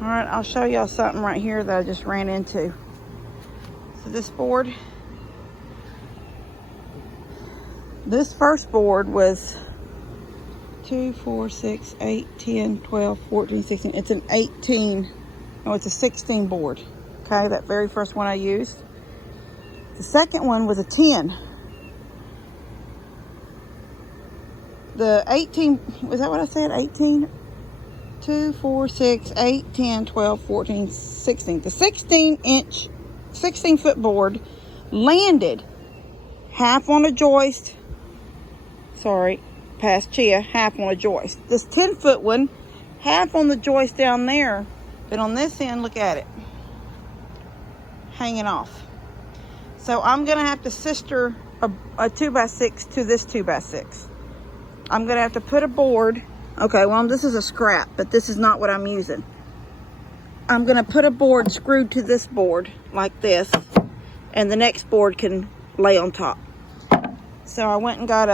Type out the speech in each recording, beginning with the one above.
All right, I'll show y'all something right here that I just ran into. So this board, this first board was 2, 4, 6, 8, 10, 12, 14, 16. It's an 18, no, it's a 16 board. Okay, that very first one I used. The second one was a 10. The 18, was that what I said? 18? 2, 4, 6, 8, 10, 12, 14, 16. The 16 foot board landed half on a joist. Sorry, past Chia, half on a joist. This 10 foot one, half on the joist down there. But on this end, look at it. Hanging off. So I'm going to have to sister a 2x6 to this 2x6. I'm going to have to put a board. Okay, well, this is a scrap, but this is not what I'm using. I'm going to put a board screwed to this board like this, and the next board can lay on top. So I went and got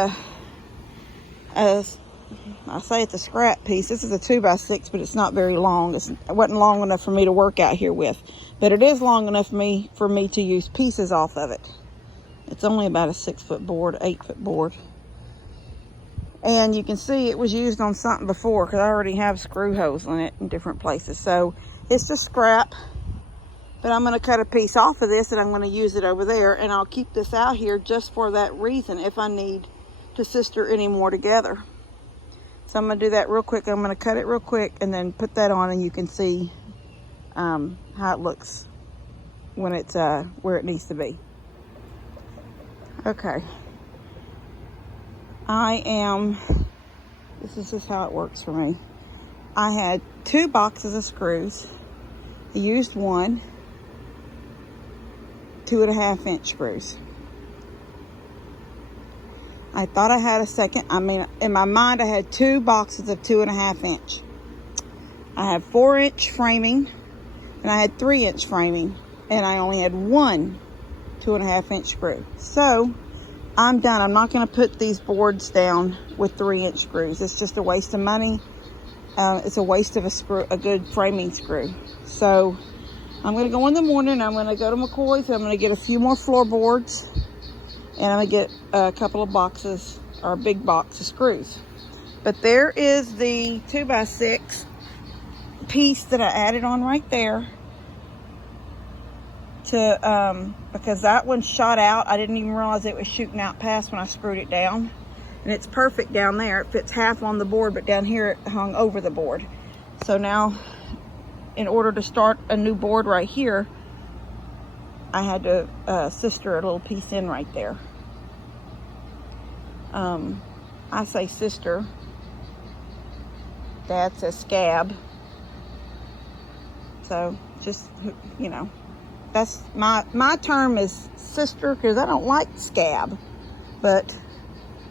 I say it's a scrap piece. This is a 2x6, but it's not very long. It wasn't long enough for me to work out here with, but it is long enough for me to use pieces off of it. It's only about a 6 foot board, 8 foot board. And you can see it was used on something before because I already have screw holes in it in different places. So it's just scrap, but I'm going to cut a piece off of this and I'm going to use it over there. And I'll keep this out here just for that reason if I need to sister any more together. So I'm going to do that real quick. I'm going to cut it real quick and then put that on, and you can see how it looks when it's where it needs to be. Okay. This is just how it works for me. I had 2 boxes of screws. I used one, 2.5 inch screws. I thought I had a second. In my mind, I had 2 boxes of 2.5 inch. I had 4 inch framing, and I had 3 inch framing, and I only had one 2.5 inch screw. So I'm done. I'm not going to put these boards down with 3 inch screws. It's just a waste of money. It's a waste of a good framing screw. So I'm going to go in the morning. I'm going to go to McCoy's. I'm going to get a few more floorboards, and I'm going to get a couple of boxes, or a big box of screws. But there is the 2x6 piece that I added on right there. Because that one shot out. I didn't even realize it was shooting out past when I screwed it down. And it's perfect down there. It fits half on the board, but down here it hung over the board. So now, in order to start a new board right here, I had to sister a little piece in right there. I say sister. Dad says scab. So just, you know. That's my term is sister, because I don't like scab. But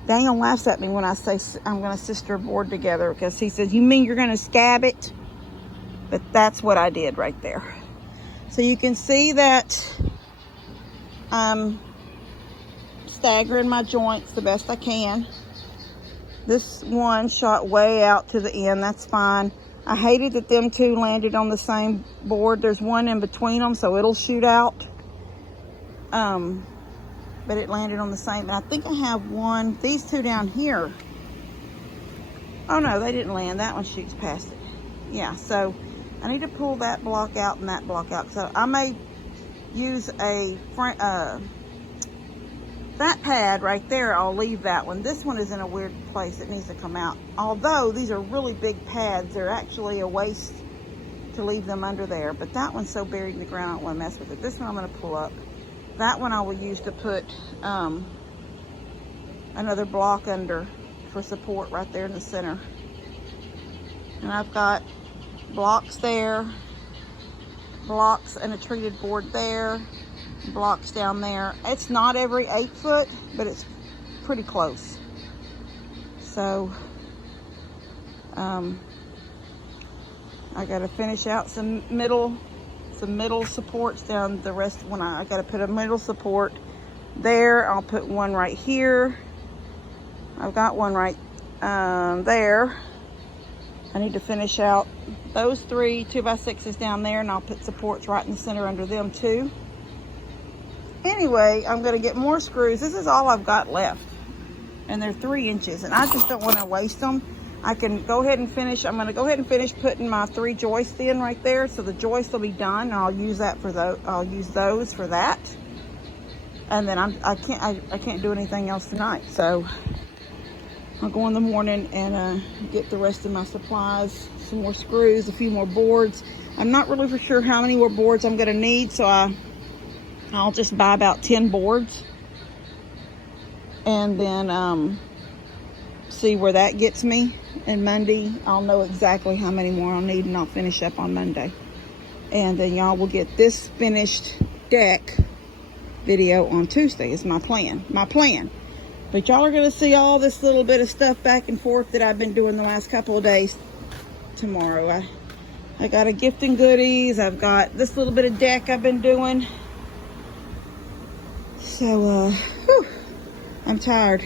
Daniel laughs at me when I say I'm going to sister a board together, because he says, "You mean you're going to scab it?" But that's what I did right there. So you can see that I'm staggering my joints the best I can. This one shot way out to the end. That's fine. I hated that them two landed on the same board. There's one in between them, so it'll shoot out. But it landed on the same. And I think I have one, these two down here. Oh no, they didn't land. That one shoots past it. Yeah, so I need to pull that block out and that block out. So I may use a that pad right there. I'll leave that one. This one is in a weird place. It needs to come out. Although these are really big pads, they're actually a waste to leave them under there. But that one's so buried in the ground, I don't want to mess with it. This one I'm going to pull up. That one I will use to put another block under for support right there in the center. And I've got blocks there, blocks and a treated board there, blocks down there. It's not every 8 foot, but it's pretty close. So I got to finish out some middle supports down the rest. When I got to put a middle support there. I'll put one right here. I've got one right there. I need to finish out those 3 2x6s down there, and I'll put supports right in the center under them too. Anyway, I'm going to get more screws. This is all I've got left, and they're 3 inches, and I just don't want to waste them. I can go ahead and finish. I'm going to go ahead and finish putting my 3 joists in right there, so the joists will be done, and I'll use that for those. I'll use those for that. And then I can't do anything else tonight, so I'll go in the morning and get the rest of my supplies, some more screws, a few more boards. I'm not really for sure how many more boards I'm going to need, so I'll just buy about 10 boards, and then see where that gets me. And Monday I'll know exactly how many more I'll need, and I'll finish up on Monday. And then y'all will get this finished deck video on Tuesday is my plan. But y'all are going to see all this little bit of stuff back and forth that I've been doing the last couple of days tomorrow. I got a gift and goodies. I've got this little bit of deck I've been doing. So whew, I'm tired.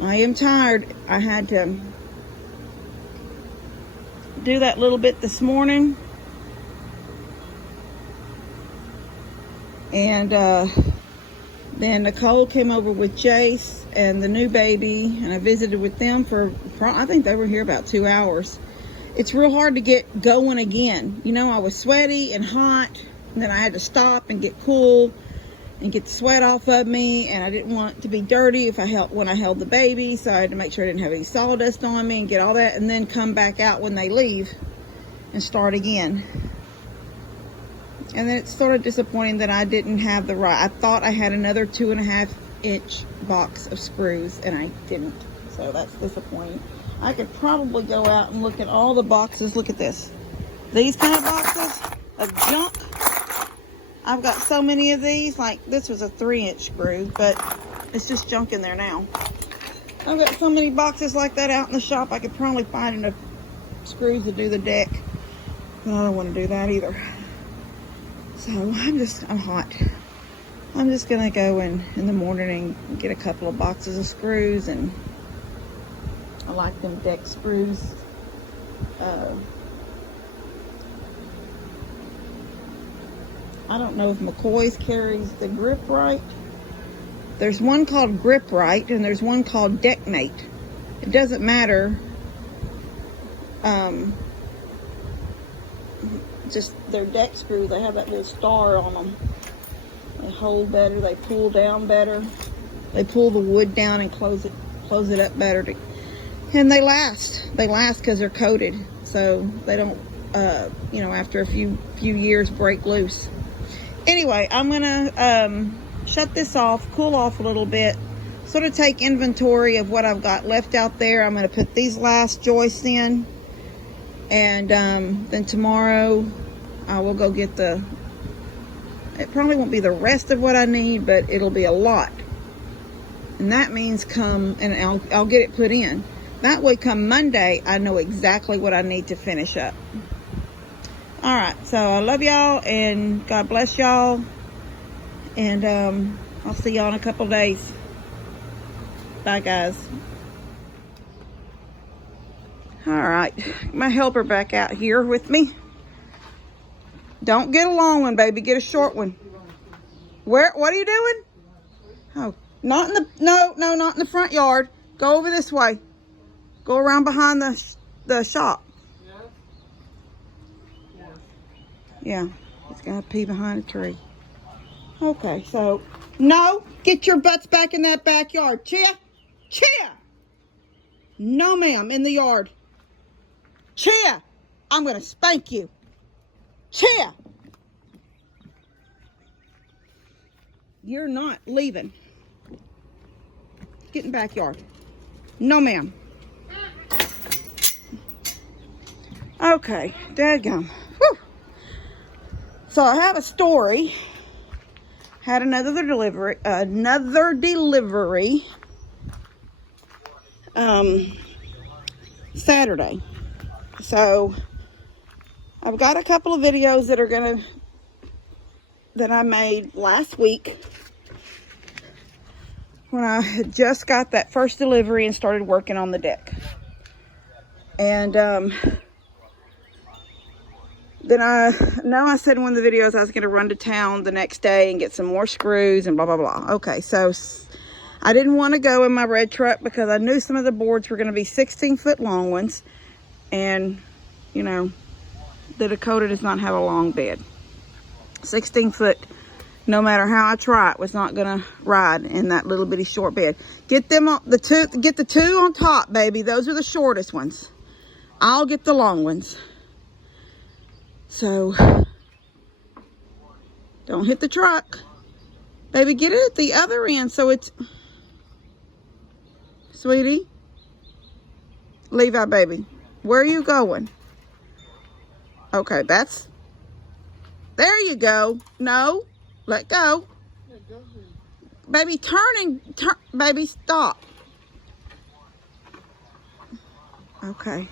I am tired. I had to do that little bit this morning. And then Nicole came over with Jace and the new baby, and I visited with them for, I think they were here about 2 hours. It's real hard to get going again. You know, I was sweaty and hot, and then I had to stop and get cool and get the sweat off of me, and I didn't want to be dirty when I held the baby, so I had to make sure I didn't have any sawdust on me and get all that, and then come back out when they leave and start again. And then it's sort of disappointing that I didn't have the right, I thought I had another 2.5-inch box of screws, and I didn't, so that's disappointing. I could probably go out and look at all the boxes. Look at this, these kind of boxes of junk. I've got so many of these. Like, this was a 3-inch screw, but it's just junk in there now. I've got so many boxes like that out in the shop. I could probably find enough screws to do the deck, but I don't want to do that either. So I'm hot. I'm just gonna go in the morning and get a couple of boxes of screws, and I like them deck screws. I don't know if McCoy's carries the Grip Right. There's one called Grip Right, and there's one called Deck Mate. It doesn't matter. Just their deck screws, they have that little star on them. They hold better, they pull down better. They pull the wood down and close it up better. And they last. They last because they're coated, so they don't, you know, after a few years break loose. Anyway, I'm gonna shut this off, cool off a little bit, sort of take inventory of what I've got left out there. I'm gonna put these last joists in, and then tomorrow I will go get it probably won't be the rest of what I need, but it'll be a lot. And that means I'll get it put in. That way come Monday, I know exactly what I need to finish up. All right, so I love y'all, and God bless y'all, and I'll see y'all in a couple days. Bye, guys. All right, my helper back out here with me. Don't get a long one, baby. Get a short one. What are you doing? Oh, not in the, no, not in the front yard. Go over this way. Go around behind the shop. Yeah, it's got to pee behind a tree. Okay, so, no, get your butts back in that backyard. Chia! No, ma'am, in the yard. Chia! I'm going to spank you. Chia! You're not leaving. Get in the backyard. No, ma'am. Okay, dadgum. Whew. So I have a story. Had another delivery. Saturday. So I've got a couple of videos that I made last week when I had just got that first delivery and started working on the deck. And Then I said in one of the videos I was going to run to town the next day and get some more screws and blah, blah, blah. Okay, so I didn't want to go in my red truck because I knew some of the boards were going to be 16-foot long ones. And, you know, the Dakota does not have a long bed. 16-foot, no matter how I try it, was not going to ride in that little bitty short bed. Get them on the two on top, baby. Those are the shortest ones. I'll get the long ones. So, don't hit the truck. Baby, get it at the other end so it's... Sweetie, Levi, baby, where are you going? Okay, there you go. No, let go. Baby, turn, baby, stop. Okay.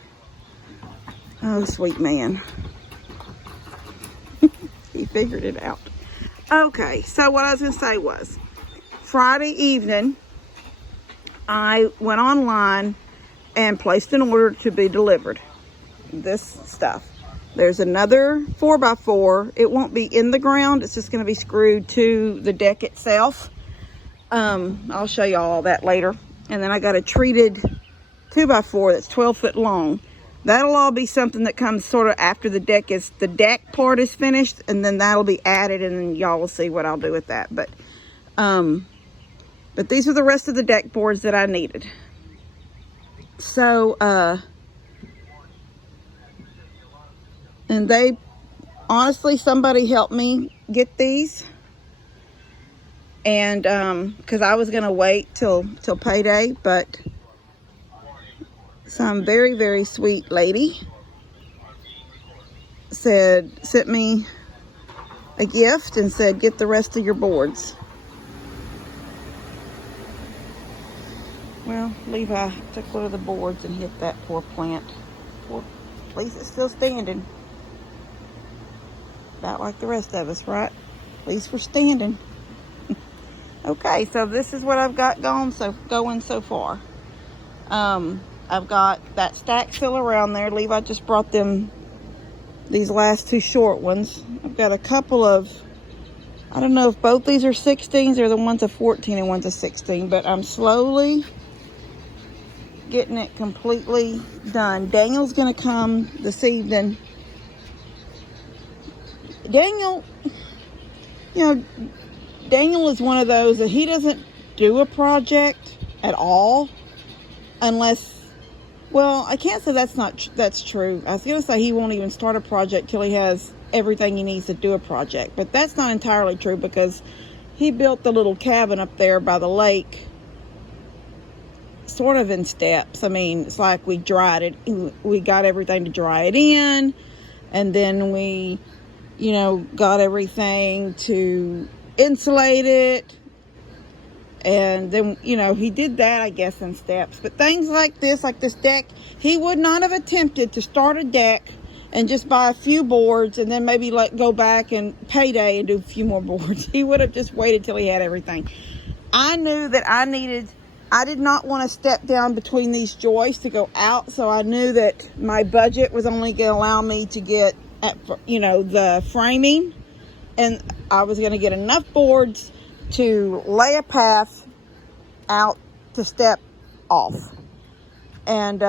Oh, sweet man. He figured it out. Okay, so what I was going to say was, Friday evening, I went online and placed an order to be delivered. This stuff. There's another 4x4. It won't be in the ground. It's just going to be screwed to the deck itself. I'll show you all that later. And then I got a treated 2x4 that's 12 foot long. That'll all be something that comes sort of after the deck part is finished, and then that'll be added, and then y'all will see what I'll do with that. But these are the rest of the deck boards that I needed. So, and they, honestly, somebody helped me get these. And, cause I was going to wait till payday, but some very, very sweet lady sent me a gift and said, get the rest of your boards. Well, Levi took one of the boards and hit that poor plant. At least it's still standing. About like the rest of us, right? At least we're standing. Okay, so this is what I've got going so far. I've got that stack still around there. Levi just brought them these last two short ones. I've got a couple of, I don't know if both these are 16s or the one's a 14 and one's a 16, but I'm slowly getting it completely done. Daniel's gonna come this evening. Daniel, you know, Daniel is one of those that he doesn't do a project at all unless, well, I can't say that's true. I was gonna say he won't even start a project till he has everything he needs to do a project, but that's not entirely true because he built the little cabin up there by the lake sort of in steps. I mean, it's like we dried it, we got everything to dry it in, and then we, you know, got everything to insulate it, and then, you know, he did that, I guess, in steps. But things like this deck, he would not have attempted to start a deck and just buy a few boards and then maybe go back and payday and do a few more boards. He would have just waited till he had everything. I knew that I did not want to step down between these joists to go out, so I knew that my budget was only going to allow me to get, you know, the framing, and I was going to get enough boards to lay a path out to step off. And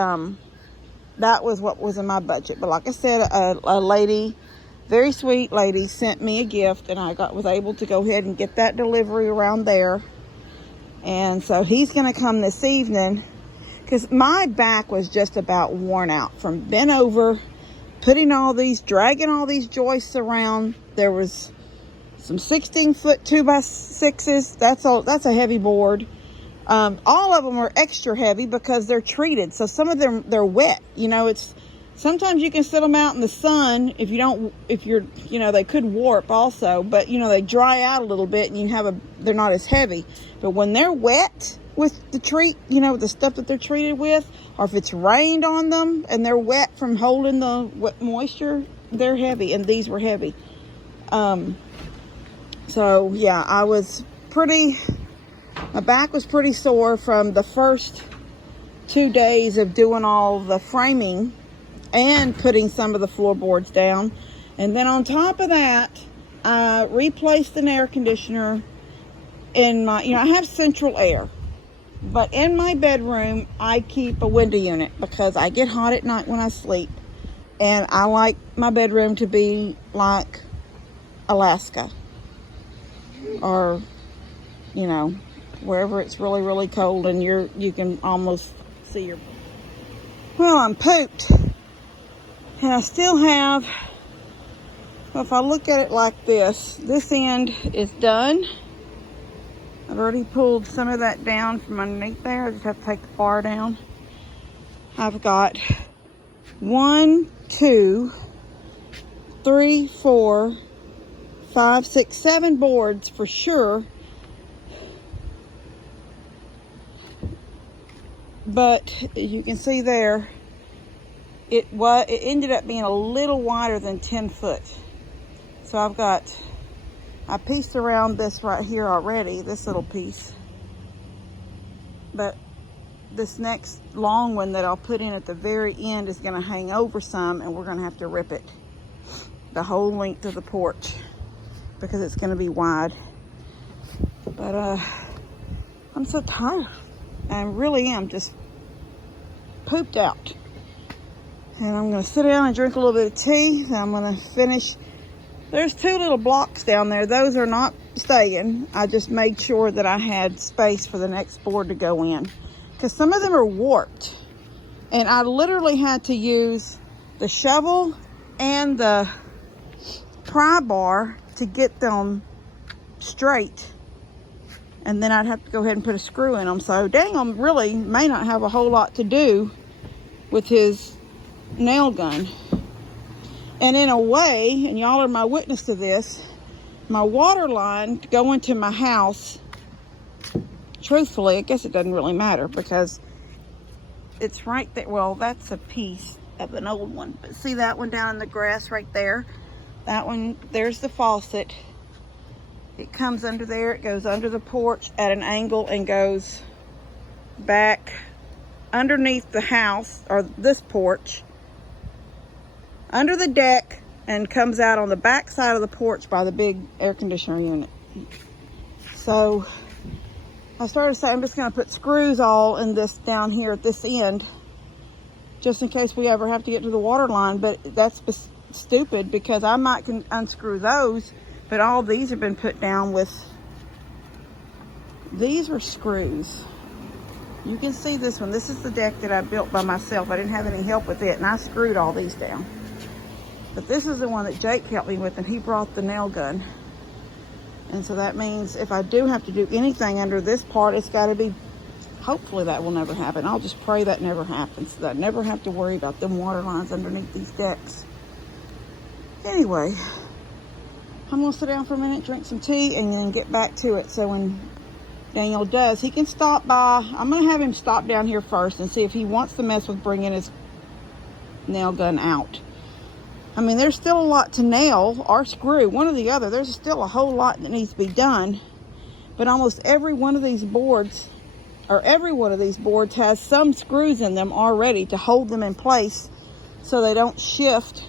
that was what was in my budget. But like I said, a lady, very sweet lady, sent me a gift, and I was able to go ahead and get that delivery around there. And so he's going to come this evening because my back was just about worn out from bent over, dragging all these joists around. There was some 16-foot 2x6s. That's a heavy board. All of them are extra heavy because they're treated. So some of them, they're wet. You know, sometimes you can sit them out in the sun if you're, you know, they could warp also, but you know, they dry out a little bit and they're not as heavy. But when they're wet with the you know, the stuff that they're treated with, or if it's rained on them and they're wet from holding the wet moisture, they're heavy, and these were heavy. So yeah, my back was pretty sore from the first 2 days of doing all the framing and putting some of the floorboards down. And then on top of that, I replaced an air conditioner in my, I have central air. But in my bedroom, I keep a window unit because I get hot at night when I sleep. And I like my bedroom to be like Alaska. Or, wherever it's really, really cold and you can almost see your... Well, I'm pooped. And I still have... Well, if I look at it like this end is done. I've already pulled some of that down from underneath there. I just have to take the bar down. I've got 1, 2, 3, 4, 5, 6, 7 boards for sure. But you can see there, it ended up being a little wider than 10 foot. So I pieced around this right here already, this little piece. But this next long one that I'll put in at the very end is gonna hang over some, and we're gonna have to rip it the whole length of the porch because it's gonna be wide. But I'm so tired. I really am just pooped out. And I'm gonna sit down and drink a little bit of tea. Then I'm gonna finish. There's 2 little blocks down there. Those are not staying. I just made sure that I had space for the next board to go in. Because some of them are warped. And I literally had to use the shovel and the pry bar to get them straight. And then I'd have to go ahead and put a screw in them. So Daniel really may not have a whole lot to do with his nail gun. And in a way, and y'all are my witness to this, my water line going to my house, truthfully, I guess it doesn't really matter because it's right there. Well, that's a piece of an old one. But see that one down in the grass right there? That one, there's the faucet. It comes under there, it goes under the porch at an angle and goes back underneath the house, or this porch, under the deck, and comes out on the back side of the porch by the big air conditioner unit. So I started saying I'm just going to put screws all in this down here at this end, just in case we ever have to get to the water line. But that's stupid because I might can unscrew those, but all these have been put down with, these are screws. You can see this one. This is the deck that I built by myself. I didn't have any help with it, and I screwed all these down. But this is the one that Jake helped me with, and he brought the nail gun. And so that means if I do have to do anything under this part, it's got to be, hopefully that will never happen. I'll just pray that never happens, so that I never have to worry about them water lines underneath these decks. Anyway, I'm going to sit down for a minute, drink some tea, and then get back to it. So when Daniel does, he can stop by. I'm going to have him stop down here first and see if he wants to mess with bringing his nail gun out. I mean, there's still a lot to nail or screw, one or the other. There's still a whole lot that needs to be done. But almost every one of these boards, or every one of these boards, has some screws in them already to hold them in place so they don't shift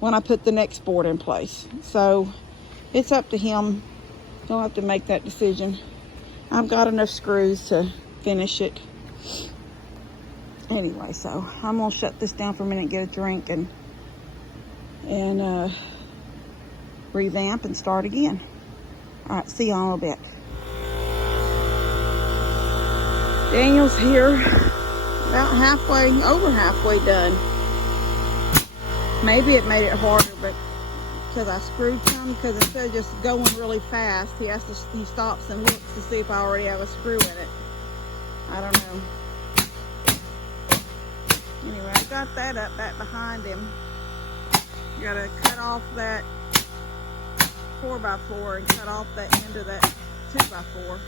when I put the next board in place. So it's up to him. Don't have to make that decision. I've got enough screws to finish it. Anyway, so I'm gonna shut this down for a minute, get a drink, and revamp and start again. All right, see y'all in a bit. Daniel's here, about halfway, over halfway done. Maybe it made it harder, but because I screwed some, because instead of just going really fast, he stops and looks to see if I already have a screw in it. I don't know. Anyway, I got that up back behind him. You gotta cut off that 4x4 and cut off that end of that 2x4.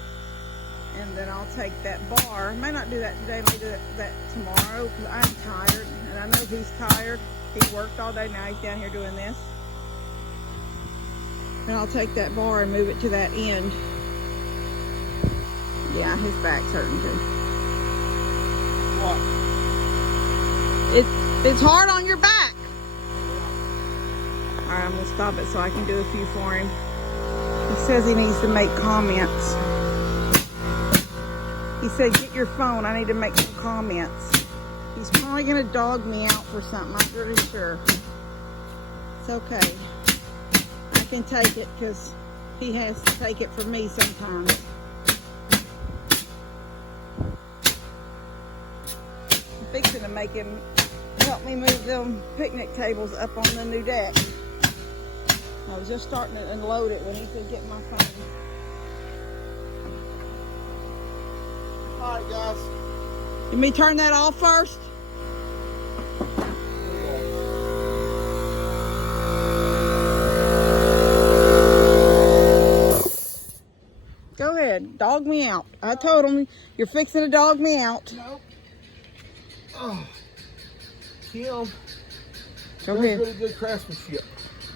And then I'll take that bar. I may not do that today, I may do that tomorrow because I'm tired. And I know he's tired. He worked all day, now he's down here doing this. And I'll take that bar and move it to that end. Yeah, his back's hurting too. What? It's hard on your back. Alright, I'm gonna stop it so I can do a few for him. He says he needs to make comments. He said, get your phone, I need to make some comments. He's probably gonna dog me out for something, I'm pretty sure. It's okay. I can take it because he has to take it from me sometimes. I'm fixing to make him help me move them picnic tables up on the new deck. I was just starting to unload it when he said, get my phone. Alright guys. Let me turn that off first. Go ahead, dog me out. I told him you're fixing to dog me out. Nope. Oh. Kim. Go ahead. Really good craftsmanship.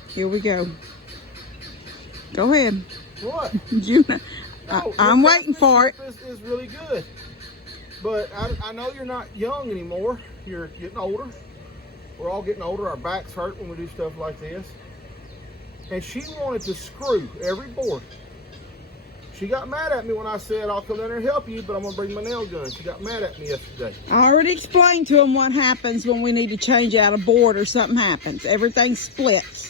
Here we go. Go ahead. What? You know, No, I'm waiting for it. Is really good. But I know you're not young anymore. You're getting older. We're all getting older. Our backs hurt when we do stuff like this. And she wanted to screw every board. She got mad at me when I said, I'll come down there and help you, but I'm going to bring my nail gun. She got mad at me yesterday. I already explained to him what happens when we need to change out a board or something happens. Everything splits.